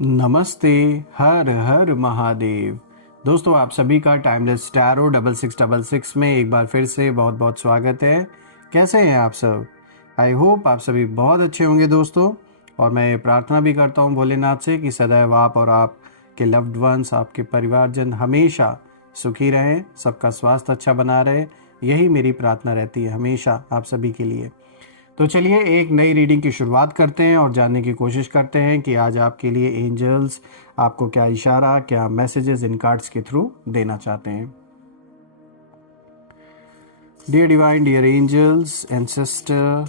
नमस्ते। हर हर महादेव। दोस्तों, आप सभी का टाइमलेस टैरो 6666 में एक बार फिर से बहुत बहुत स्वागत है। कैसे हैं आप सब? आई होप आप सभी बहुत अच्छे होंगे दोस्तों। और मैं प्रार्थना भी करता हूं भोलेनाथ से कि सदैव आप और आपके लव्ड वंस, आपके परिवारजन हमेशा सुखी रहें, सबका स्वास्थ्य अच्छा बना रहे। यही मेरी प्रार्थना रहती है हमेशा आप सभी के लिए। तो चलिए एक नई रीडिंग की शुरुआत करते हैं और जानने की कोशिश करते हैं कि आज आपके लिए एंजल्स आपको क्या इशारा, क्या मैसेजेस इन कार्ड्स के थ्रू देना चाहते हैं। Dear divine, dear angels, ancestor,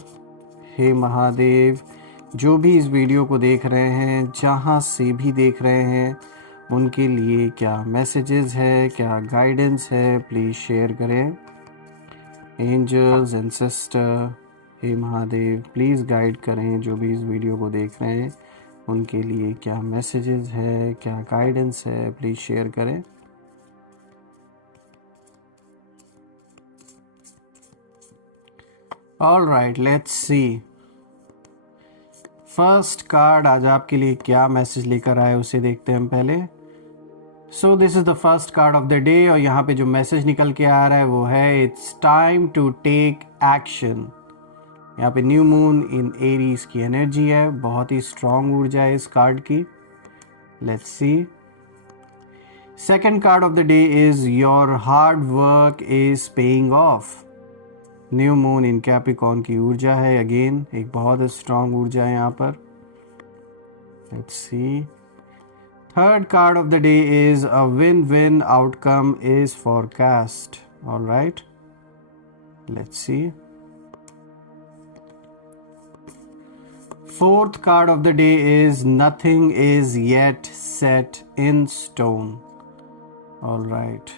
हे महादेव, जो भी इस वीडियो को देख रहे हैं, जहाँ से भी देख रहे हैं, उनके लिए क्या मैसेजेस है, क्या गाइडेंस है, प्लीज़ शेयर करें। एंजल्स, एंसेस्टर, हे महादेव, प्लीज़ गाइड करें जो भी इस वीडियो को देख रहे हैं, उनके लिए क्या मैसेजेस है, क्या गाइडेंस है, प्लीज़ शेयर करें। All right, let's see. First card आज आपके लिए क्या मैसेज लेकर आए उसे देखते हैं हम पहले। So this is the first card of the day और यहाँ पे जो मैसेज निकल के आ रहा है वो है it's time to take action. यहाँ पे न्यू मून इन एरीज की एनर्जी है, बहुत ही स्ट्रांग ऊर्जा है इस कार्ड की। Let's see. Second card of the day is your hard work is paying off. New moon in Capricorn की ऊर्जा है, अगेन एक बहुत स्ट्रांग ऊर्जा है यहाँ पर। Let's see. Third card of the day is a win win outcome is forecast. All right, let's see. Fourth card of the day is nothing is yet set in stone. All right.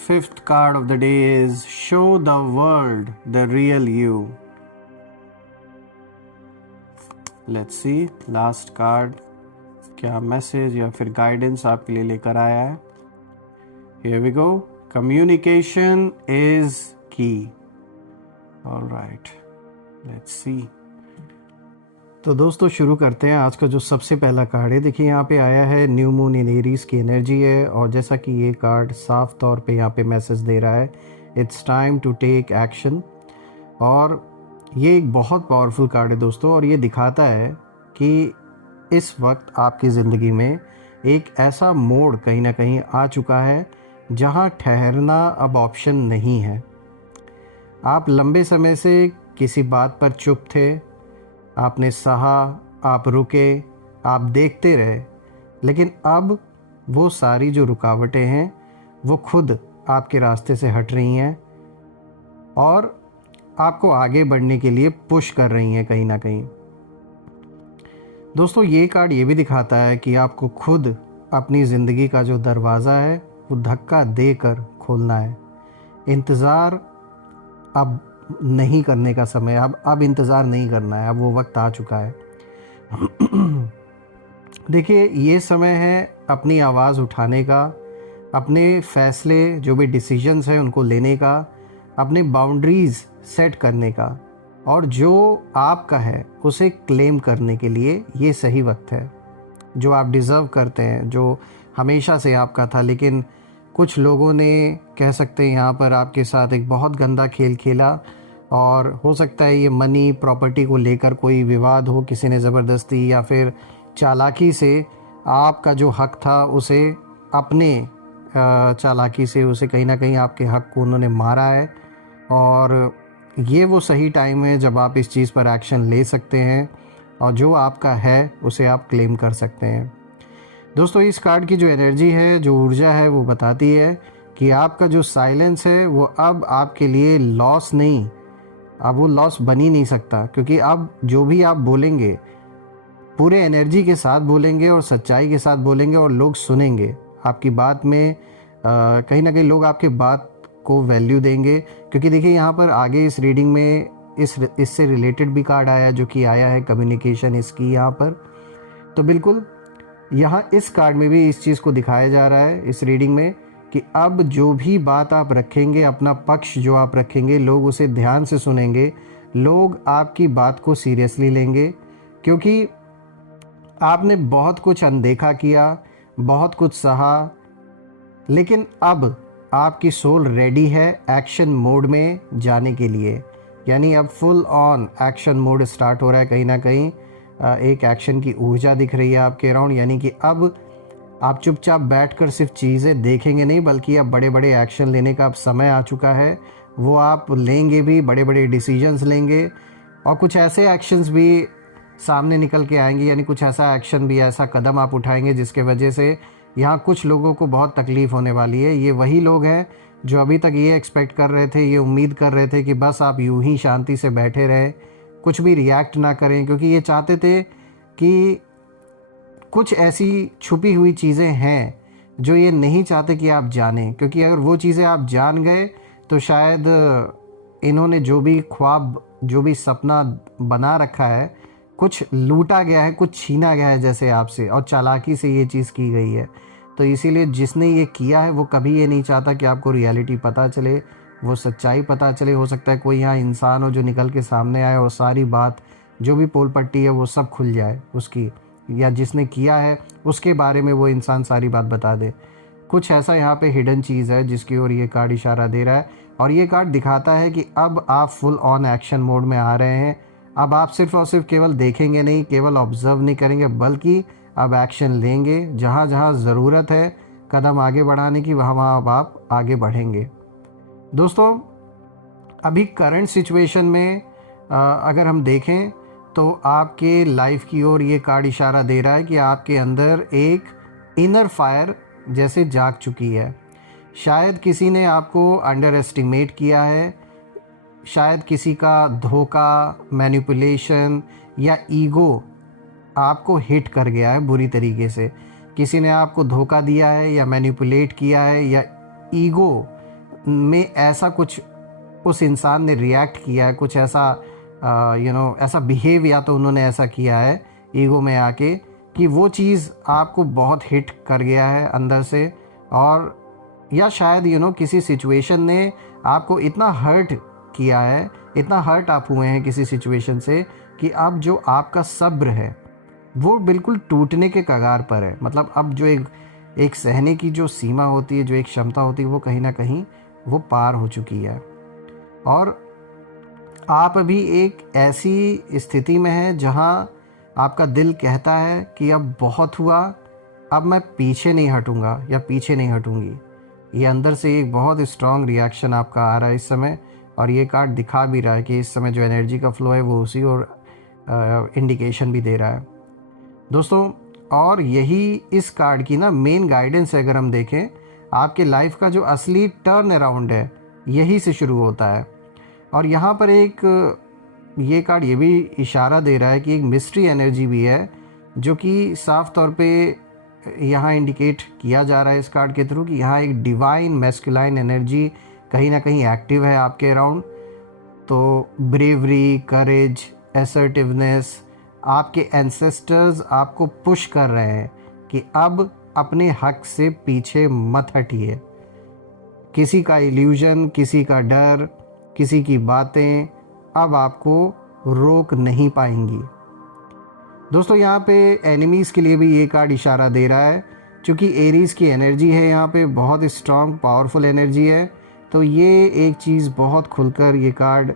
Fifth card of the day is show the world the real you. Let's see. Last card. क्या message या फिर guidance आपके लिए लेकर आया है? Here we go. Communication is key. All right, let's see. तो दोस्तों शुरू करते हैं। आज का जो सबसे पहला कार्ड है, देखिए यहाँ पे आया है न्यू मून इन एरीज की एनर्जी है और जैसा कि ये कार्ड साफ तौर पे यहाँ पे मैसेज दे रहा है it's time to take action. और ये एक बहुत पावरफुल कार्ड है दोस्तों और ये दिखाता है कि इस वक्त आपकी ज़िंदगी में एक ऐसा मोड़ कहीं ना कहीं आ चुका है जहाँ ठहरना अब ऑप्शन नहीं है। आप लंबे समय से किसी बात पर चुप थे, आपने सहा, आप रुके, आप देखते रहे, लेकिन अब वो सारी जो रुकावटें हैं वो खुद आपके रास्ते से हट रही हैं और आपको आगे बढ़ने के लिए पुश कर रही हैं कहीं ना कहीं। दोस्तों ये कार्ड ये भी दिखाता है कि आपको खुद अपनी ज़िंदगी का जो दरवाज़ा है वो धक्का देकर खोलना है। इंतज़ार अब नहीं करने का समय, अब इंतज़ार नहीं करना है, अब वो वक्त आ चुका है। देखिए ये समय है अपनी आवाज़ उठाने का, अपने फैसले जो भी डिसीजंस हैं उनको लेने का, अपने बाउंड्रीज़ सेट करने का और जो आपका है उसे क्लेम करने के लिए ये सही वक्त है। जो आप डिज़र्व करते हैं, जो हमेशा से आपका था, लेकिन कुछ लोगों ने कह सकते हैं यहाँ पर आपके साथ एक बहुत गंदा खेल खेला और हो सकता है ये मनी प्रॉपर्टी को लेकर कोई विवाद हो, किसी ने ज़बरदस्ती या फिर चालाकी से आपका जो हक था उसे अपने चालाकी से उसे कहीं ना कहीं आपके हक को उन्होंने मारा है। और ये वो सही टाइम है जब आप इस चीज़ पर एक्शन ले सकते हैं और जो आपका है उसे आप क्लेम कर सकते हैं। दोस्तों इस कार्ड की जो एनर्जी है, जो ऊर्जा है, वो बताती है कि आपका जो साइलेंस है वो अब आपके लिए लॉस नहीं, अब वो लॉस बन ही नहीं सकता, क्योंकि अब जो भी आप बोलेंगे पूरे एनर्जी के साथ बोलेंगे और सच्चाई के साथ बोलेंगे और लोग सुनेंगे आपकी बात में। कहीं ना कहीं लोग आपके बात को वैल्यू देंगे, क्योंकि देखिए यहाँ पर आगे इस रीडिंग में इससे रिलेटेड भी कार्ड आया जो कि आया है कम्युनिकेशन इसकी यहाँ पर। तो बिल्कुल यहाँ इस कार्ड में भी इस चीज़ को दिखाया जा रहा है इस रीडिंग में कि अब जो भी बात आप रखेंगे, अपना पक्ष जो आप रखेंगे, लोग उसे ध्यान से सुनेंगे, लोग आपकी बात को सीरियसली लेंगे क्योंकि आपने बहुत कुछ अनदेखा किया, बहुत कुछ सहा, लेकिन अब आपकी सोल रेडी है एक्शन मोड में जाने के लिए। यानी अब full on action mode start हो रहा है। कहीं ना कहीं एक एक्शन की ऊर्जा दिख रही है आपके अराउंड। यानी कि अब आप चुपचाप बैठकर सिर्फ चीज़ें देखेंगे नहीं, बल्कि अब बड़े बड़े एक्शन लेने का अब समय आ चुका है। वो आप लेंगे भी, बड़े बड़े डिसीजंस लेंगे, और कुछ ऐसे एक्शंस भी सामने निकल के आएंगे। यानी कुछ ऐसा एक्शन भी, ऐसा कदम आप उठाएंगे जिसके वजह से यहाँ कुछ लोगों को बहुत तकलीफ़ होने वाली है। ये वही लोग हैं जो अभी तक ये एक्सपेक्ट कर रहे थे, ये उम्मीद कर रहे थे कि बस आप यूं ही शांति से बैठे रहें, कुछ भी रिएक्ट ना करें, क्योंकि ये चाहते थे कि कुछ ऐसी छुपी हुई चीज़ें हैं जो ये नहीं चाहते कि आप जानें। क्योंकि अगर वो चीज़ें आप जान गए तो शायद इन्होंने जो भी ख्वाब, जो भी सपना बना रखा है, कुछ लूटा गया है, कुछ छीना गया है जैसे आपसे, और चालाकी से ये चीज़ की गई है। तो इसीलिए जिसने ये किया है वो कभी ये नहीं चाहता कि आपको रियलिटी पता चले, वो सच्चाई पता चले। हो सकता है कोई यहाँ इंसान हो जो निकल के सामने आए और सारी बात, जो भी पोल पट्टी है, वो सब खुल जाए उसकी, या जिसने किया है उसके बारे में वो इंसान सारी बात बता दे। कुछ ऐसा यहाँ पे हिडन चीज़ है जिसकी ओर ये कार्ड इशारा दे रहा है। और ये कार्ड दिखाता है कि अब आप फुल ऑन एक्शन मोड में आ रहे हैं। अब आप सिर्फ और सिर्फ केवल देखेंगे नहीं, केवल ऑब्जर्व नहीं करेंगे, बल्कि अब एक्शन लेंगे। जहाँ जहाँ ज़रूरत है कदम आगे बढ़ाने की, वहाँ वहाँ अब आप आगे बढ़ेंगे। दोस्तों, अभी करंट सिचुएशन में अगर हम देखें तो आपके लाइफ की ओर ये कार्ड इशारा दे रहा है कि आपके अंदर एक इनर फायर जैसे जाग चुकी है। शायद किसी ने आपको अंडर एस्टिमेट किया है, शायद किसी का धोखा, मैनिपुलेशन या ईगो आपको हिट कर गया है बुरी तरीके से। किसी ने आपको धोखा दिया है या मैनिपुलेट किया है, या ईगो में ऐसा कुछ उस इंसान ने रिएक्ट किया है, कुछ ऐसा ऐसा बिहेव, या तो उन्होंने ऐसा किया है ईगो में आके कि वो चीज़ आपको बहुत हिट कर गया है अंदर से। और या शायद किसी सिचुएशन ने आपको इतना हर्ट किया है, इतना हर्ट आप हुए हैं किसी सिचुएशन से कि अब जो आपका सब्र है वो बिल्कुल टूटने के कगार पर है। मतलब अब जो एक सहने की जो सीमा होती है, जो एक क्षमता होती है, वो कहीं ना कहीं वो पार हो चुकी है। और आप अभी एक ऐसी स्थिति में हैं जहां आपका दिल कहता है कि अब बहुत हुआ, अब मैं पीछे नहीं हटूंगा या पीछे नहीं हटूंगी। ये अंदर से एक बहुत स्ट्रांग रिएक्शन आपका आ रहा है इस समय। और ये कार्ड दिखा भी रहा है कि इस समय जो एनर्जी का फ्लो है वो उसी और इंडिकेशन भी दे रहा है दोस्तों। और यही इस कार्ड की ना मेन गाइडेंस है। अगर हम देखें, आपके लाइफ का जो असली टर्न अराउंड है यही से शुरू होता है। और यहाँ पर ये कार्ड ये भी इशारा दे रहा है कि एक मिस्ट्री एनर्जी भी है, जो कि साफ तौर पे यहाँ इंडिकेट किया जा रहा है इस कार्ड के थ्रू कि यहाँ एक डिवाइन मैस्कुलाइन एनर्जी कहीं ना कहीं एक्टिव है आपके अराउंड। तो ब्रेवरी, करेज, असर्टिवनेस, आपके एंसेस्टर्स आपको पुश कर रहे हैं कि अब अपने हक से पीछे मत हटिए। किसी का इल्यूजन, किसी का डर, किसी की बातें अब आपको रोक नहीं पाएंगी। दोस्तों, यहाँ पे एनिमीज़ के लिए भी ये कार्ड इशारा दे रहा है, क्योंकि एरीज़ की एनर्जी है यहाँ पे, बहुत स्ट्रॉन्ग पावरफुल एनर्जी है। तो ये एक चीज़ बहुत खुलकर ये कार्ड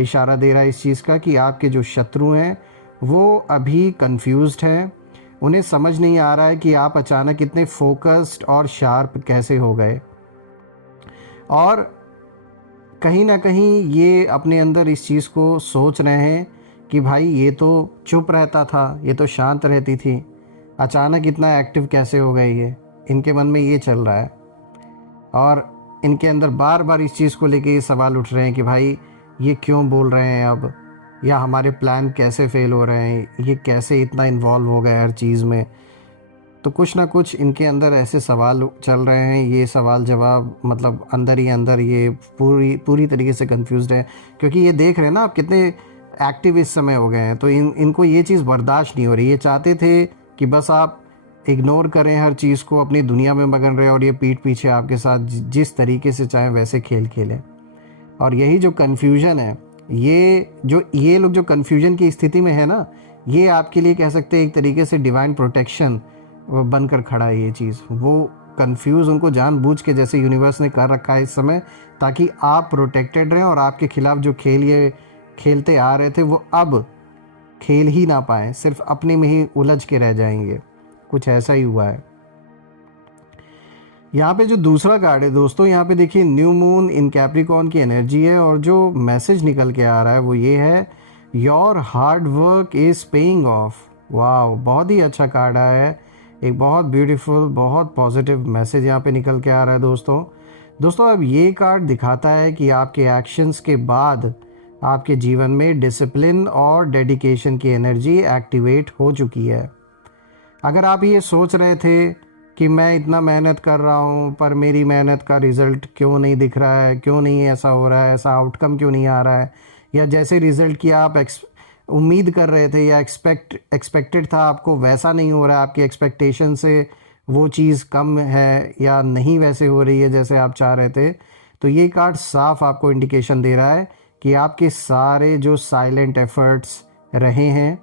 इशारा दे रहा है इस चीज़ का कि आपके जो शत्रु हैं वो अभी कंफ्यूज्ड हैं। उन्हें समझ नहीं आ रहा है कि आप अचानक इतने फोकस्ड और शार्प कैसे हो गए। और कहीं ना कहीं ये अपने अंदर इस चीज़ को सोच रहे हैं कि भाई ये तो चुप रहता था, ये तो शांत रहती थी, अचानक इतना एक्टिव कैसे हो गई ये। इनके मन में ये चल रहा है। और इनके अंदर बार बार इस चीज़ को लेके ये सवाल उठ रहे हैं कि भाई ये क्यों बोल रहे हैं अब, या हमारे प्लान कैसे फेल हो रहे हैं, ये कैसे इतना इन्वॉल्व हो गए हर चीज़ में। तो कुछ ना कुछ इनके अंदर ऐसे सवाल चल रहे हैं। ये सवाल जवाब मतलब अंदर ही अंदर ये पूरी तरीके से कंफ्यूज्ड है, क्योंकि ये देख रहे हैं ना आप कितने एक्टिव इस समय हो गए हैं। तो इनको ये चीज़ बर्दाश्त नहीं हो रही। ये चाहते थे कि बस आप इग्नोर करें हर चीज़ को, अपनी दुनिया में मगन रहे, और ये पीठ पीछे आपके साथ जिस तरीके से चाहे वैसे खेल खेलें। और यही जो कन्फ्यूजन है, ये लोग जो कन्फ्यूजन की स्थिति में है ना, ये आपके लिए कह सकते हैं एक तरीके से डिवाइन प्रोटेक्शन बनकर खड़ा है। ये चीज़ वो कंफ्यूज उनको जानबूझ के जैसे यूनिवर्स ने कर रखा है इस समय, ताकि आप प्रोटेक्टेड रहें और आपके खिलाफ जो खेल ये खेलते आ रहे थे वो अब खेल ही ना पाएँ, सिर्फ अपने में ही उलझ के रह जाएंगे। कुछ ऐसा ही हुआ है। यहाँ पे जो दूसरा कार्ड है दोस्तों, यहाँ पे देखिए न्यू मून इन कैप्रिकॉर्न की एनर्जी है, और जो मैसेज निकल के आ रहा है वो ये है, your hard work is paying off. वाह, बहुत ही अच्छा कार्ड आया है, एक बहुत ब्यूटीफुल, बहुत पॉजिटिव मैसेज यहाँ पे निकल के आ रहा है दोस्तों अब ये कार्ड दिखाता है कि आपके एक्शंस के बाद आपके जीवन में डिसिप्लिन और डेडिकेशन की एनर्जी एक्टिवेट हो चुकी है। अगर आप ये सोच रहे थे कि मैं इतना मेहनत कर रहा हूँ पर मेरी मेहनत का रिज़ल्ट क्यों नहीं दिख रहा है, क्यों नहीं ऐसा हो रहा है, ऐसा आउटकम क्यों नहीं आ रहा है, या जैसे रिज़ल्ट की आप उम्मीद कर रहे थे या एक्सपेक्टेड था आपको वैसा नहीं हो रहा है, आपकी एक्सपेक्टेशन से वो चीज़ कम है या नहीं वैसे हो रही है जैसे आप चाह रहे थे, तो ये कार्ड साफ आपको इंडिकेशन दे रहा है कि आपके सारे जो साइलेंट एफर्ट्स रहे हैं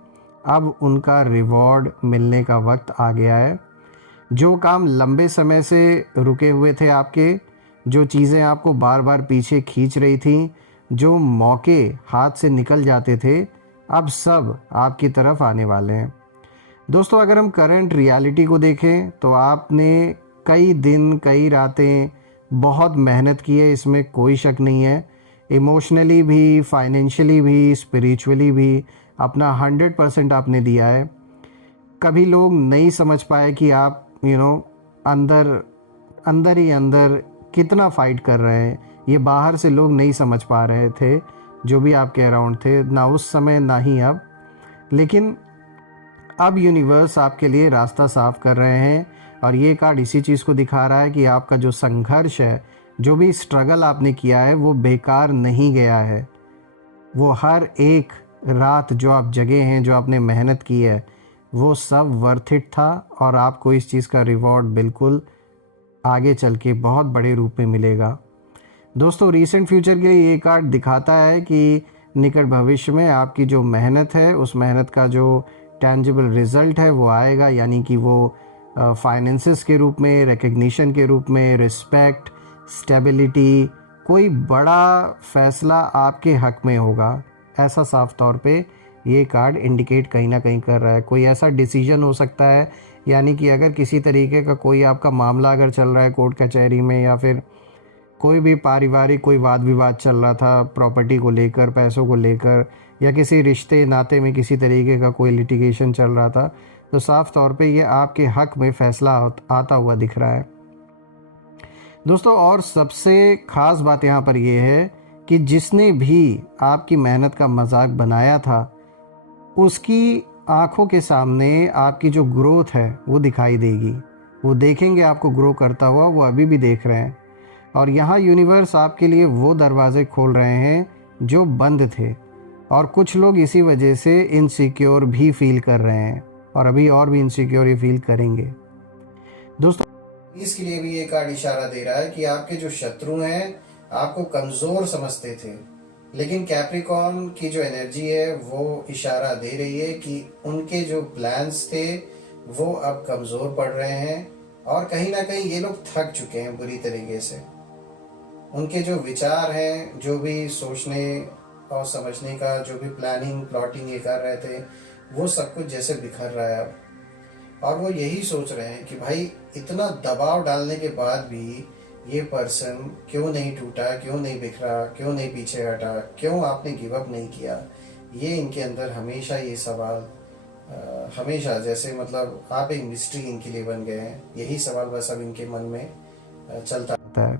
अब उनका रिवॉर्ड मिलने का वक्त आ गया है। जो काम लंबे समय से रुके हुए थे आपके, जो चीज़ें आपको बार बार पीछे खींच रही थी, जो मौके हाथ से निकल जाते थे, अब सब आपकी तरफ आने वाले हैं। दोस्तों अगर हम करंट रियलिटी को देखें तो आपने कई दिन कई रातें बहुत मेहनत की है, इसमें कोई शक नहीं है। इमोशनली भी, फाइनेंशियली भी, स्पिरिचुअली भी अपना 100% आपने दिया है। कभी लोग नहीं समझ पाए कि आप अंदर ही अंदर कितना फाइट कर रहे हैं। ये बाहर से लोग नहीं समझ पा रहे थे जो भी आपके अराउंड थे, ना उस समय ना ही अब। लेकिन अब यूनिवर्स आपके लिए रास्ता साफ कर रहे हैं, और ये कार्ड इसी चीज़ को दिखा रहा है कि आपका जो संघर्ष है, जो भी स्ट्रगल आपने किया है, वो बेकार नहीं गया है। वो हर एक रात जो आप जगे हैं, जो आपने मेहनत की है, वो सब वर्थ इट था, और आपको इस चीज़ का रिवॉर्ड बिल्कुल आगे चल के बहुत बड़े रूप में मिलेगा। दोस्तों रीसेंट फ्यूचर के लिए ये कार्ड दिखाता है कि निकट भविष्य में आपकी जो मेहनत है, उस मेहनत का जो टेंजिबल रिज़ल्ट है वो आएगा, यानी कि वो फाइनेंसेस के रूप में, रिकग्निशन के रूप में, रिस्पेक्ट, स्टेबिलिटी, कोई बड़ा फैसला आपके हक में होगा। ऐसा साफ तौर पे ये कार्ड इंडिकेट कहीं ना कहीं कर रहा है। कोई ऐसा डिसीजन हो सकता है, यानी कि अगर किसी तरीके का कोई आपका मामला अगर चल रहा है कोर्ट कचहरी में, या फिर कोई भी पारिवारिक कोई वाद विवाद चल रहा था प्रॉपर्टी को लेकर, पैसों को लेकर, या किसी रिश्ते नाते में किसी तरीके का कोई लिटिगेशन चल रहा था, तो साफ तौर पे ये आपके हक में फैसला आता हुआ दिख रहा है दोस्तों। और सबसे ख़ास बात यहाँ पर यह है कि जिसने भी आपकी मेहनत का मजाक बनाया था, उसकी आंखों के सामने आपकी जो ग्रोथ है वो दिखाई देगी। वो देखेंगे आपको ग्रो करता हुआ, वो अभी भी देख रहे हैं। और यहाँ यूनिवर्स आपके लिए वो दरवाजे खोल रहे हैं जो बंद थे, और कुछ लोग इसी वजह से इनसिक्योर भी फील कर रहे हैं, और अभी और भी इनसिक्योर ही फील करेंगे। दोस्तों इसके लिए भी ये कार्ड इशारा दे रहा है कि आपके जो शत्रु हैं आपको कमज़ोर समझते थे, लेकिन कैप्रिकॉर्न की जो एनर्जी है वो इशारा दे रही है कि उनके जो प्लान्स थे वो अब कमज़ोर पड़ रहे हैं, और कहीं ना कहीं ये लोग थक चुके हैं बुरी तरीके से। उनके जो विचार हैं, जो भी सोचने और समझने का, जो भी प्लानिंग प्लॉटिंग ये कर रहे थे, वो सब कुछ जैसे बिखर रहा है अब। और वो यही सोच रहे हैं कि भाई इतना दबाव डालने के बाद भी ये पर्सन क्यों नहीं टूटा, क्यों नहीं बिखरा, क्यों नहीं पीछे हटा, क्यों आपने गिव अप नहीं किया। ये इनके अंदर हमेशा ये सवाल हमेशा जैसे मतलब आप एक मिस्ट्री इनके लिए बन गए हैं। यही सवाल बस अब इनके मन में चलता रहता है,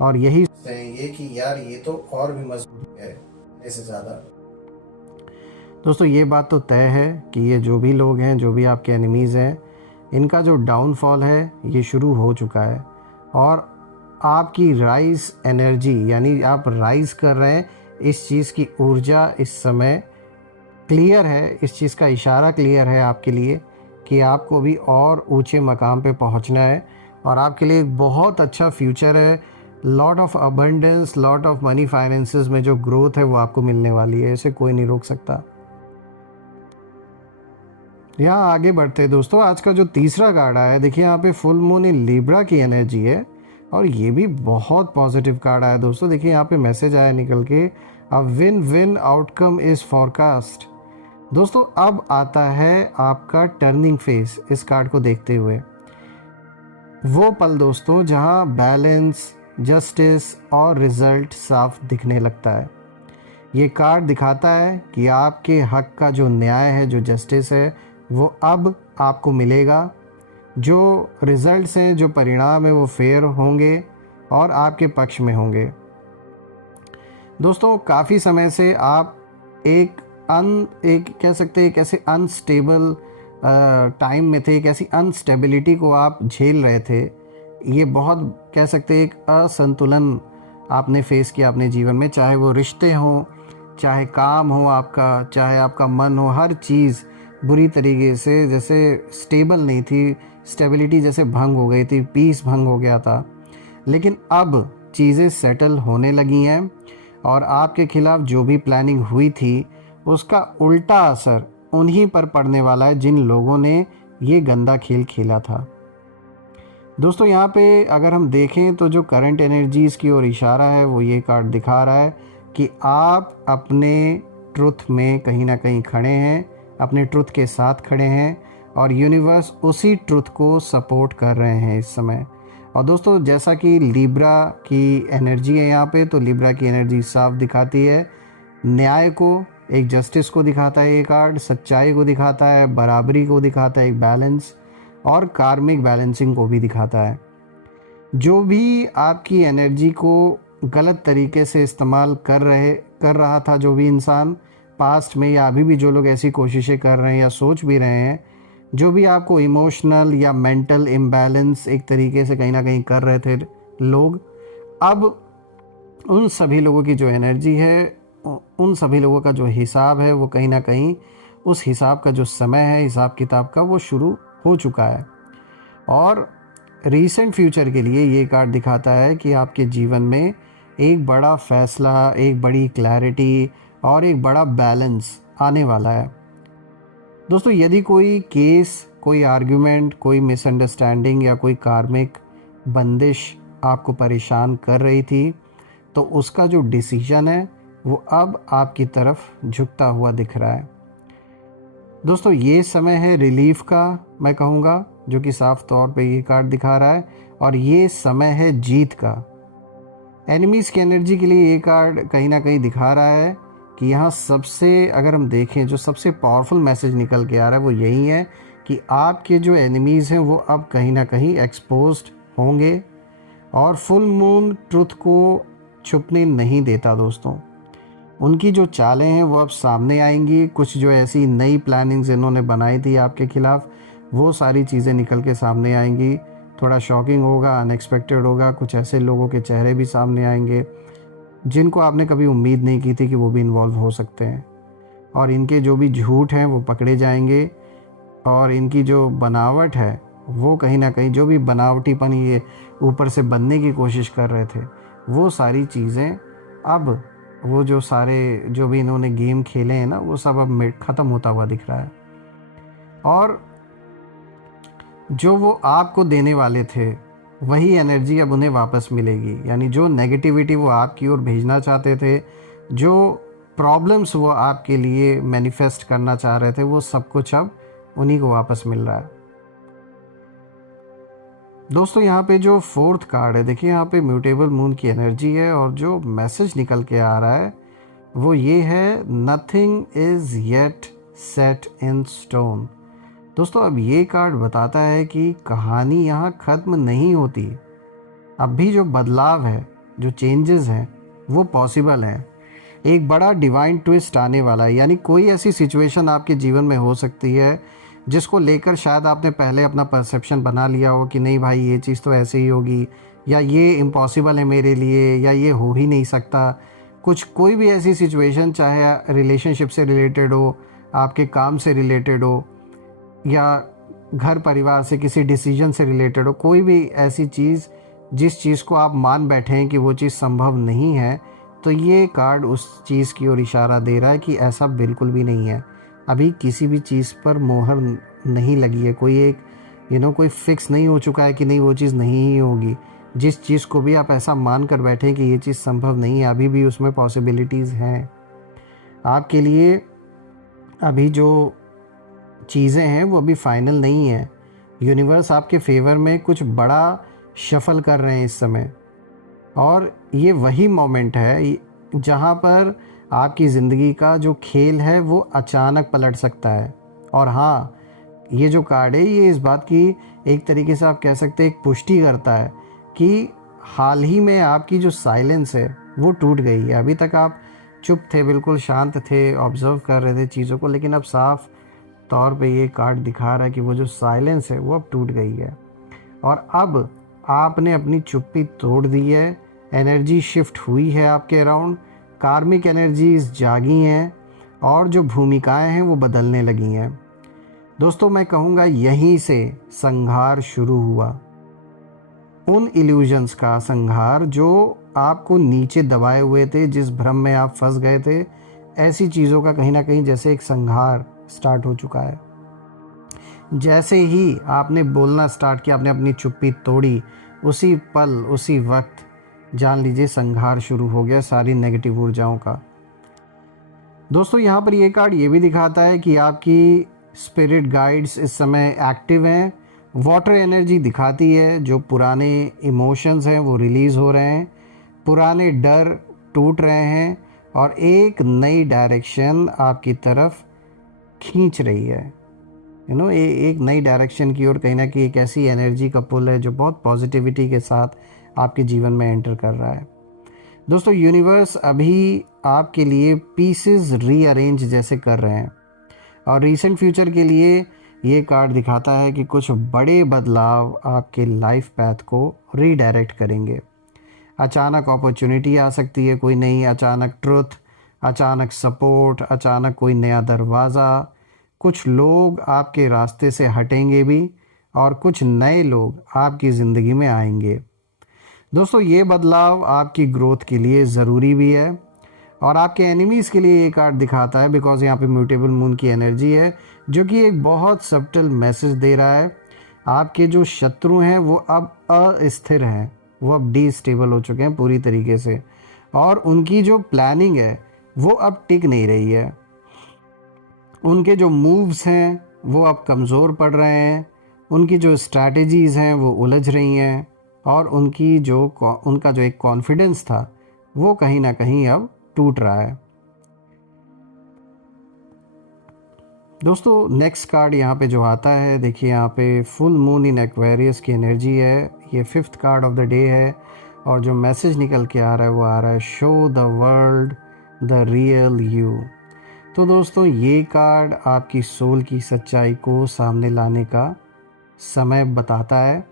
और यही ये कि यार ये तो और भी मजबूत है इससे ज़्यादा। दोस्तों ये बात तो तय है कि ये जो भी लोग हैं, जो भी आपके एनिमीज़ हैं, इनका जो डाउनफॉल है ये शुरू हो चुका है, और आपकी राइज एनर्जी, यानी आप राइज कर रहे हैं, इस चीज़ की ऊर्जा इस समय क्लियर है। इस चीज़ का इशारा क्लियर है आपके लिए कि आपको भी और ऊंचे मकाम पे पहुंचना है, और आपके लिए एक बहुत अच्छा फ्यूचर है। Lot of abundance, lot of money, finances में जो ग्रोथ है वो आपको मिलने वाली है, इसे कोई नहीं रोक सकता। यहाँ आगे बढ़ते हैं दोस्तों। आज का जो तीसरा कार्ड आया है, देखिए यहाँ पे फुल मून इन लिब्रा की एनर्जी है और ये भी बहुत पॉजिटिव कार्ड आया दोस्तों। देखिए यहाँ पे मैसेज आया निकल के, a win win outcome is forecast. दोस्तों अब आता है आपका टर्निंग फेस इस कार्ड को देखते हुए। वो पल दोस्तों जहाँ बैलेंस, जस्टिस और रिजल्ट साफ दिखने लगता है। ये कार्ड दिखाता है कि आपके हक का जो न्याय है, जो जस्टिस है, वो अब आपको मिलेगा। जो रिजल्ट्स हैं, जो परिणाम है, वो फेयर होंगे और आपके पक्ष में होंगे। दोस्तों काफ़ी समय से आप एक कह सकते हैं एक ऐसे अनस्टेबल टाइम में थे, एक ऐसी अनस्टेबिलिटी को आप झेल रहे थे। ये बहुत कह सकते हैं एक असंतुलन आपने फेस किया अपने जीवन में, चाहे वो रिश्ते हों, चाहे काम हो आपका, चाहे आपका मन हो, हर चीज़ बुरी तरीके से जैसे स्टेबल नहीं थी, स्टेबिलिटी जैसे भंग हो गई थी, पीस भंग हो गया था। लेकिन अब चीज़ें सेटल होने लगी हैं और आपके खिलाफ जो भी प्लानिंग हुई थी उसका उल्टा असर उन्हीं पर पड़ने वाला है जिन लोगों ने ये गंदा खेल खेला था। दोस्तों यहाँ पे अगर हम देखें तो जो करंट एनर्जीज़ की ओर इशारा है वो ये कार्ड दिखा रहा है कि आप अपने ट्रुथ में कहीं ना कहीं खड़े हैं, अपने ट्रुथ के साथ खड़े हैं और यूनिवर्स उसी ट्रुथ को सपोर्ट कर रहे हैं इस समय। और दोस्तों जैसा कि लिब्रा की एनर्जी है यहाँ पे, तो लिब्रा की एनर्जी साफ दिखाती है न्याय को, एक जस्टिस को दिखाता है ये कार्ड, सच्चाई को दिखाता है, बराबरी को दिखाता है, एक बैलेंस और कार्मिक बैलेंसिंग को भी दिखाता है। जो भी आपकी एनर्जी को गलत तरीके से इस्तेमाल कर रहा था, जो भी इंसान पास्ट में या अभी भी जो लोग ऐसी कोशिशें कर रहे हैं या सोच भी रहे हैं, जो भी आपको इमोशनल या मेंटल इम्बैलेंस एक तरीके से कहीं ना कहीं कर रहे थे लोग, अब उन सभी लोगों की जो एनर्जी है, उन सभी लोगों का जो हिसाब है, वो कहीं ना कहीं उस हिसाब का जो समय है, हिसाब किताब का, वो शुरू हो चुका है। और रीसेंट फ्यूचर के लिए ये कार्ड दिखाता है कि आपके जीवन में एक बड़ा फैसला, एक बड़ी क्लैरिटी और एक बड़ा बैलेंस आने वाला है। दोस्तों यदि कोई केस, कोई आर्ग्यूमेंट, कोई मिसअंडरस्टैंडिंग या कोई कार्मिक बंदिश आपको परेशान कर रही थी, तो उसका जो डिसीजन है वो अब आपकी तरफ झुकता हुआ दिख रहा है। दोस्तों ये समय है रिलीफ का, मैं कहूँगा, जो कि साफ तौर पे ये कार्ड दिखा रहा है, और ये समय है जीत का। एनिमीज़ की एनर्जी के लिए ये कार्ड कहीं ना कहीं दिखा रहा है कि यहाँ सबसे, अगर हम देखें, जो सबसे पावरफुल मैसेज निकल के आ रहा है वो यही है कि आपके जो एनिमीज़ हैं वो अब कहीं ना कहीं एक्सपोज्ड होंगे और फुल मून ट्रुथ को छुपने नहीं देता दोस्तों। उनकी जो चालें हैं वो अब सामने आएंगी। कुछ जो ऐसी नई प्लानिंग्स इन्होंने बनाई थी आपके खिलाफ, वो सारी चीज़ें निकल के सामने आएंगी। थोड़ा शॉकिंग होगा, अनएक्सपेक्टेड होगा, कुछ ऐसे लोगों के चेहरे भी सामने आएंगे जिनको आपने कभी उम्मीद नहीं की थी कि वो भी इन्वॉल्व हो सकते हैं, और इनके जो भी झूठ हैं वो पकड़े जाएंगे और इनकी जो बनावट है वो कहीं ना कहीं, जो भी बनावटीपन ये ऊपर से बनने की कोशिश कर रहे थे, वो सारी चीज़ें अब, वो जो सारे जो भी इन्होंने गेम खेले हैं ना, वो सब अब ख़त्म होता हुआ दिख रहा है। और जो वो आपको देने वाले थे वही एनर्जी अब उन्हें वापस मिलेगी। यानी जो नेगेटिविटी वो आपकी ओर भेजना चाहते थे, जो प्रॉब्लम्स वो आपके लिए मैनिफेस्ट करना चाह रहे थे, वो सब कुछ अब उन्हीं को वापस मिल रहा है। दोस्तों यहाँ पे जो फोर्थ कार्ड है, देखिए यहाँ पे म्यूटेबल मून की एनर्जी है और जो मैसेज निकल के आ रहा है वो ये है, nothing is yet set in stone. दोस्तों अब ये कार्ड बताता है कि कहानी यहाँ ख़त्म नहीं होती। अब भी जो बदलाव है, जो चेंजेस हैं, वो पॉसिबल हैं। एक बड़ा डिवाइन ट्विस्ट आने वाला है। यानी कोई ऐसी सिचुएशन आपके जीवन में हो सकती है जिसको लेकर शायद आपने पहले अपना परसेप्शन बना लिया हो कि नहीं भाई ये चीज़ तो ऐसे ही होगी, या ये इम्पॉसिबल है मेरे लिए, या ये हो ही नहीं सकता। कोई भी ऐसी सिचुएशन, चाहे रिलेशनशिप से रिलेटेड हो, आपके काम से रिलेटेड हो, या घर परिवार से किसी डिसीजन से रिलेटेड हो, कोई भी ऐसी चीज़ जिस चीज़ को आप मान बैठे हैं कि वो चीज़ संभव नहीं है, तो ये कार्ड उस चीज़ की ओर इशारा दे रहा है कि ऐसा बिल्कुल भी नहीं है। अभी किसी भी चीज़ पर मोहर नहीं लगी है, कोई एक कोई फिक्स नहीं हो चुका है कि नहीं वो चीज़ नहीं ही होगी। जिस चीज़ को भी आप ऐसा मान कर बैठे कि ये चीज़ संभव नहीं है, अभी भी उसमें पॉसिबिलिटीज़ हैं आपके लिए। अभी जो चीज़ें हैं वो अभी फाइनल नहीं है। यूनिवर्स आपके फेवर में कुछ बड़ा शफल कर रहे हैं इस समय, और ये वही मोमेंट है जहाँ पर आपकी ज़िंदगी का जो खेल है वो अचानक पलट सकता है। और हाँ, ये जो कार्ड है ये इस बात की एक तरीके से आप कह सकते हैं एक पुष्टि करता है कि हाल ही में आपकी जो साइलेंस है वो टूट गई है। अभी तक आप चुप थे, बिल्कुल शांत थे, ऑब्जर्व कर रहे थे चीज़ों को, लेकिन अब साफ तौर पे ये कार्ड दिखा रहा है कि वो जो साइलेंस है वो अब टूट गई है और अब आपने अपनी चुप्पी तोड़ दी है। एनर्जी शिफ्ट हुई है आपके अराउंड, कार्मिक एनर्जीज जागी हैं और जो भूमिकाएं हैं वो बदलने लगी हैं। दोस्तों, मैं कहूँगा यहीं से संहार शुरू हुआ, उन इल्यूजन्स का संहार जो आपको नीचे दबाए हुए थे, जिस भ्रम में आप फंस गए थे, ऐसी चीज़ों का कहीं ना कहीं जैसे एक संहार स्टार्ट हो चुका है। जैसे ही आपने बोलना स्टार्ट किया, आपने अपनी चुप्पी तोड़ी, उसी पल उसी वक्त जान लीजिए संहार शुरू हो गया सारी नेगेटिव ऊर्जाओं का। दोस्तों, यहाँ पर ये कार्ड ये भी दिखाता है कि आपकी स्पिरिट गाइड्स इस समय एक्टिव हैं। वाटर एनर्जी दिखाती है, जो पुराने इमोशंस हैं वो रिलीज़ हो रहे हैं, पुराने डर टूट रहे हैं और एक नई डायरेक्शन आपकी तरफ खींच रही है। एक नई डायरेक्शन की ओर कहीं ना कहीं एक ऐसी एनर्जी का पुल है जो बहुत पॉजिटिविटी के साथ आपके जीवन में एंटर कर रहा है। दोस्तों, यूनिवर्स अभी आपके लिए पीसेस रीअरेंज जैसे कर रहे हैं और रीसेंट फ्यूचर के लिए ये कार्ड दिखाता है कि कुछ बड़े बदलाव आपके लाइफ पैथ को रीडायरेक्ट करेंगे। अचानक अपॉर्चुनिटी आ सकती है, कोई नई अचानक ट्रुथ, अचानक सपोर्ट, अचानक कोई नया दरवाज़ा। कुछ लोग आपके रास्ते से हटेंगे भी और कुछ नए लोग आपकी ज़िंदगी में आएंगे। दोस्तों, ये बदलाव आपकी ग्रोथ के लिए ज़रूरी भी है और आपके एनिमीज़ के लिए ये कार्ड दिखाता है, बिकॉज यहाँ पे म्यूटेबल मून की एनर्जी है जो कि एक बहुत सब्टल मैसेज दे रहा है। आपके जो शत्रु हैं वो अब अस्थिर हैं, वो अब डीस्टेबल हो चुके हैं पूरी तरीके से और उनकी जो प्लानिंग है वो अब टिक नहीं रही है। उनके जो मूव्स हैं वो अब कमज़ोर पड़ रहे हैं, उनकी जो स्ट्रैटेजीज़ हैं वो उलझ रही हैं और उनका जो एक कॉन्फिडेंस था वो कहीं ना कहीं अब टूट रहा है। दोस्तों, नेक्स्ट कार्ड यहाँ पे जो आता है, देखिए यहाँ पे फुल मून इन एक्वेरियस की एनर्जी है। ये 5th card of the day है और जो मैसेज निकल के आ रहा है वो आ रहा है, show the world the real you. तो दोस्तों, ये कार्ड आपकी सोल की सच्चाई को सामने लाने का समय बताता है।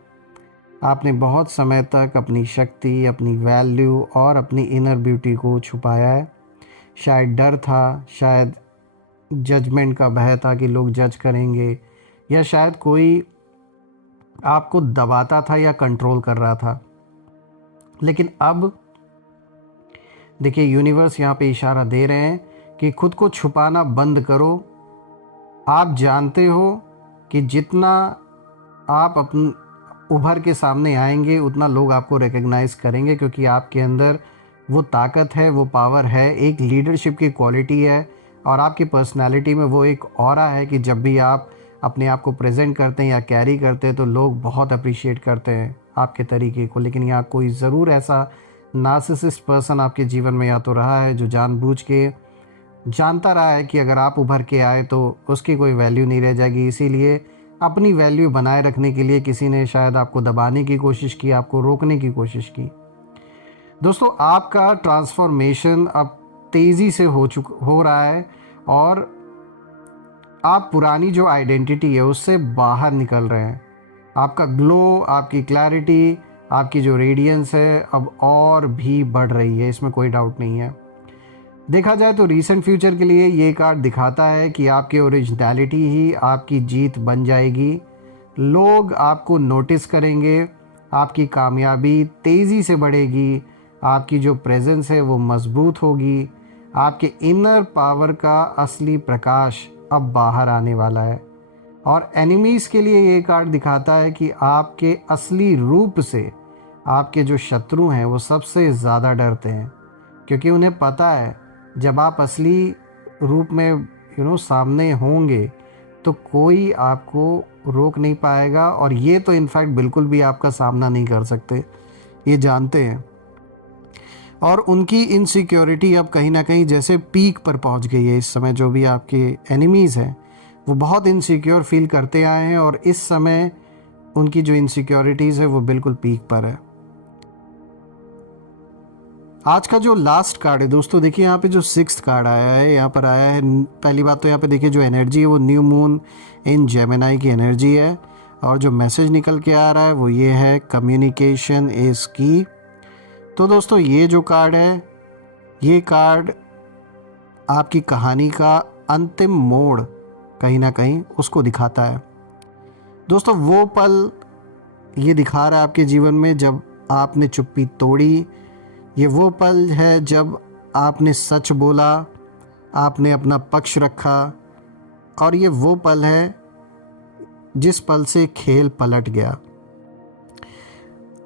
आपने बहुत समय तक अपनी शक्ति, अपनी वैल्यू और अपनी इनर ब्यूटी को छुपाया है। शायद डर था, शायद जजमेंट का भय था कि लोग जज करेंगे, या शायद कोई आपको दबाता था या कंट्रोल कर रहा था। लेकिन अब देखिए, यूनिवर्स यहाँ पे इशारा दे रहे हैं कि खुद को छुपाना बंद करो। आप जानते हो कि जितना आप अपन उभर के सामने आएंगे उतना लोग आपको रिकग्नाइज करेंगे, क्योंकि आपके अंदर वो ताकत है, वो पावर है, एक लीडरशिप की क्वालिटी है और आपकी पर्सनालिटी में वो एक ऑरा है कि जब भी आप अपने आप को प्रेजेंट करते हैं या कैरी करते हैं तो लोग बहुत अप्रिशिएट करते हैं आपके तरीके को। लेकिन यहाँ कोई ज़रूर ऐसा नार्सिसिस्ट पर्सन आपके जीवन में या तो रहा है जो जानबूझ के जानता रहा है कि अगर आप उभर के आए तो उसकी कोई वैल्यू नहीं रह जाएगी, इसीलिए अपनी वैल्यू बनाए रखने के लिए किसी ने शायद आपको दबाने की कोशिश की, आपको रोकने की कोशिश की। दोस्तों, आपका ट्रांसफॉर्मेशन अब तेज़ी से हो रहा है और आप पुरानी जो आइडेंटिटी है उससे बाहर निकल रहे हैं। आपका ग्लो, आपकी क्लैरिटी, आपकी जो रेडियंस है अब और भी बढ़ रही है, इसमें कोई डाउट नहीं है। देखा जाए तो रीसेंट फ्यूचर के लिए ये कार्ड दिखाता है कि आपकी ओरिजिनलिटी ही आपकी जीत बन जाएगी। लोग आपको नोटिस करेंगे, आपकी कामयाबी तेज़ी से बढ़ेगी, आपकी जो प्रेजेंस है वो मजबूत होगी, आपके इनर पावर का असली प्रकाश अब बाहर आने वाला है और एनिमीज़ के लिए ये कार्ड दिखाता है कि आपके असली रूप से आपके जो शत्रु हैं वो सबसे ज़्यादा डरते हैं, क्योंकि उन्हें पता है जब आप असली रूप में सामने होंगे तो कोई आपको रोक नहीं पाएगा, और ये तो इनफैक्ट बिल्कुल भी आपका सामना नहीं कर सकते, ये जानते हैं। और उनकी इनसिक्योरिटी अब कहीं ना कहीं जैसे पीक पर पहुंच गई है। इस समय जो भी आपके एनिमीज़ हैं वो बहुत इनसिक्योर फील करते आए हैं, और इस समय उनकी जो इनसिक्योरिटीज़ है वो बिल्कुल पीक पर है। आज का जो लास्ट कार्ड है दोस्तों, देखिए यहाँ पे जो 6th कार्ड आया है, यहाँ पर आया है, पहली बात तो यहाँ पे देखिए जो एनर्जी है वो न्यू मून इन जेमिनाई की एनर्जी है, और जो मैसेज निकल के आ रहा है वो ये है, कम्युनिकेशन इज की। तो दोस्तों ये जो कार्ड है, ये कार्ड आपकी कहानी का अंतिम मोड़ कहीं ना कहीं उसको दिखाता है। दोस्तों वो पल ये दिखा रहा है आपके जीवन में जब आपने चुप्पी तोड़ी। ये वो पल है जब आपने सच बोला, आपने अपना पक्ष रखा, और ये वो पल है जिस पल से खेल पलट गया।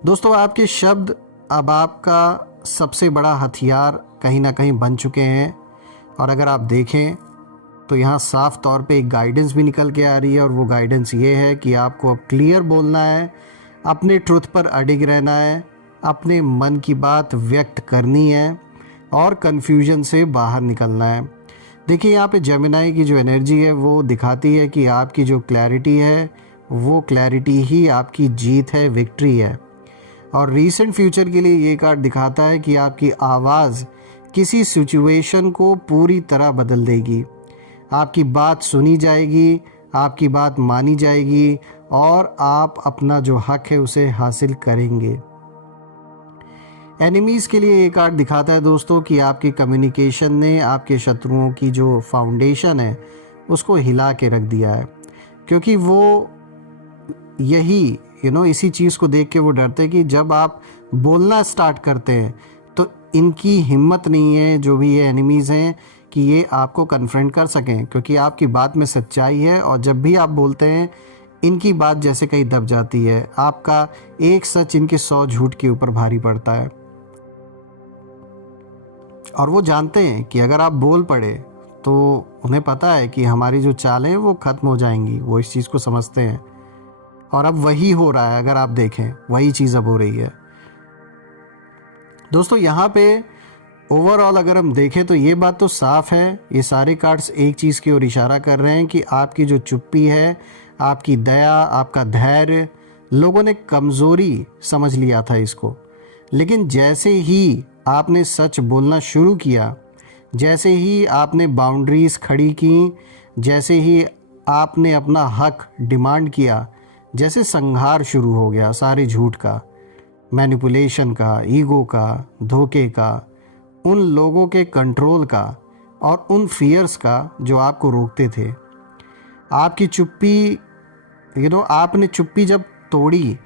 दोस्तों आपके शब्द अब आपका सबसे बड़ा हथियार कहीं ना कहीं बन चुके हैं, और अगर आप देखें तो यहाँ साफ तौर पे एक गाइडेंस भी निकल के आ रही है, और वो गाइडेंस ये है कि आपको अब क्लियर बोलना है, अपने ट्रुथ पर अडिग रहना है, अपने मन की बात व्यक्त करनी है, और कन्फ्यूजन से बाहर निकलना है। देखिए यहाँ पे जेमिनाई की जो एनर्जी है वो दिखाती है कि आपकी जो क्लैरिटी है वो क्लैरिटी ही आपकी जीत है, विक्ट्री है। और रीसेंट फ्यूचर के लिए ये कार्ड दिखाता है कि आपकी आवाज़ किसी सिचुएशन को पूरी तरह बदल देगी। आपकी बात सुनी जाएगी, आपकी बात मानी जाएगी, और आप अपना जो हक है उसे हासिल करेंगे। एनिमीज़ के लिए ये कार्ड दिखाता है दोस्तों कि आपकी कम्युनिकेशन ने आपके शत्रुओं की जो फाउंडेशन है उसको हिला के रख दिया है, क्योंकि वो यही इसी चीज़ को देख के वो डरते हैं कि जब आप बोलना स्टार्ट करते हैं तो इनकी हिम्मत नहीं है, जो भी ये एनिमीज़ हैं, कि ये आपको कन्फ्रंट कर सकें, क्योंकि आपकी बात में सच्चाई है, और जब भी आप बोलते हैं इनकी बात जैसे कहीं दब जाती है। आपका एक सच इनके 100 झूठ के ऊपर भारी पड़ता है, और वो जानते हैं कि अगर आप बोल पड़े तो उन्हें पता है कि हमारी जो चालें वो ख़त्म हो जाएंगी। वो इस चीज़ को समझते हैं, और अब वही हो रहा है। अगर आप देखें वही चीज़ अब हो रही है दोस्तों। यहाँ पे ओवरऑल अगर हम देखें तो ये बात तो साफ है, ये सारे कार्ड्स एक चीज़ की ओर इशारा कर रहे हैं कि आपकी जो चुप्पी है, आपकी दया, आपका धैर्य, लोगों ने कमज़ोरी समझ लिया था इसको, लेकिन जैसे ही आपने सच बोलना शुरू किया, जैसे ही आपने बाउंड्रीज़ खड़ी की, जैसे ही आपने अपना हक डिमांड किया, जैसे संहार शुरू हो गया सारे झूठ का, मैनिपुलेशन का, ईगो का, धोखे का, उन लोगों के कंट्रोल का, और उन फियर्स का जो आपको रोकते थे। आपकी चुप्पी आपने चुप्पी जब तोड़ी,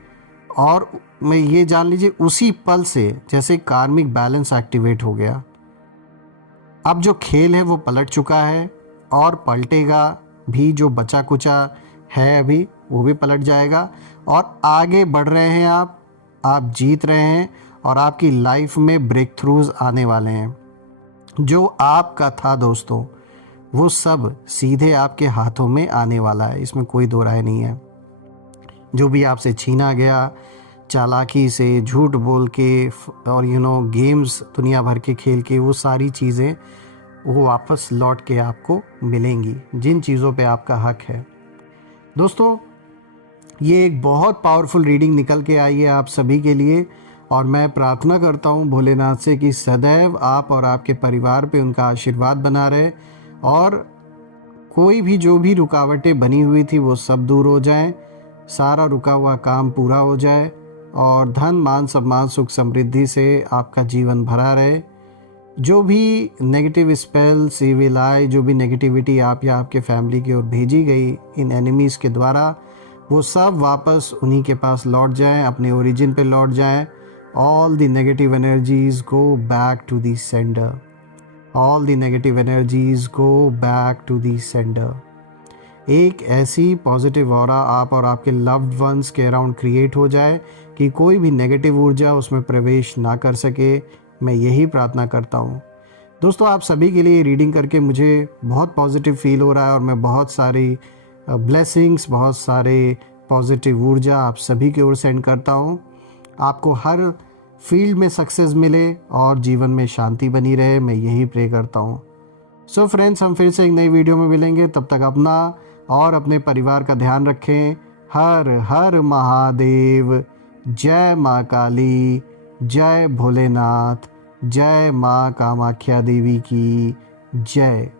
और मैं ये जान लीजिए उसी पल से जैसे कार्मिक बैलेंस एक्टिवेट हो गया। अब जो खेल है वो पलट चुका है, और पलटेगा भी। जो बचा कुचा है अभी वो भी पलट जाएगा, और आगे बढ़ रहे हैं आप जीत रहे हैं, और आपकी लाइफ में ब्रेक थ्रूज आने वाले हैं। जो आपका था दोस्तों वो सब सीधे आपके हाथों में आने वाला है, इसमें कोई दो राय नहीं है। जो भी आपसे छीना गया चालाकी से, झूठ बोल के, और गेम्स दुनिया भर के खेल के, वो सारी चीज़ें वो वापस लौट के आपको मिलेंगी, जिन चीज़ों पे आपका हक है। दोस्तों ये एक बहुत पावरफुल रीडिंग निकल के आई है आप सभी के लिए, और मैं प्रार्थना करता हूँ भोलेनाथ से कि सदैव आप और आपके परिवार पे उनका आशीर्वाद बना रहे, और कोई भी जो भी रुकावटें बनी हुई थी वो सब दूर हो जाएं, सारा रुका हुआ काम पूरा हो जाए, और धन मान सम्मान सुख समृद्धि से आपका जीवन भरा रहे। जो भी नेगेटिव स्पेल, सिविल आई, जो भी नेगेटिविटी आप या आपके फैमिली की ओर भेजी गई इन एनिमीज़ के द्वारा, वो सब वापस उन्हीं के पास लौट जाएं, अपने ओरिजिन पे लौट जाएं। All the negative energies go back to the sender, all the negative energies go back to the sender. एक ऐसी पॉजिटिव ऑरा आप और आपके लव्ड वंस के अराउंड क्रिएट हो जाए कि कोई भी नेगेटिव ऊर्जा उसमें प्रवेश ना कर सके। मैं यही प्रार्थना करता हूँ। दोस्तों, आप सभी के लिए रीडिंग करके मुझे बहुत पॉजिटिव फील हो रहा है और मैं बहुत सारी ब्लेसिंग्स, बहुत सारे पॉजिटिव ऊर्जा आप सभी की ओर सेंड करता हूँ। आपको हर फील्ड में सक्सेस मिले और जीवन में शांति बनी रहे, मैं यही प्रे करता हूँ। सो फ्रेंड्स, हम फिर से एक नई वीडियो में मिलेंगे। तब तक अपना और अपने परिवार का ध्यान रखें। हर हर महादेव। जय माँ काली, जय भोलेनाथ, जय माँ कामाख्या देवी की जय।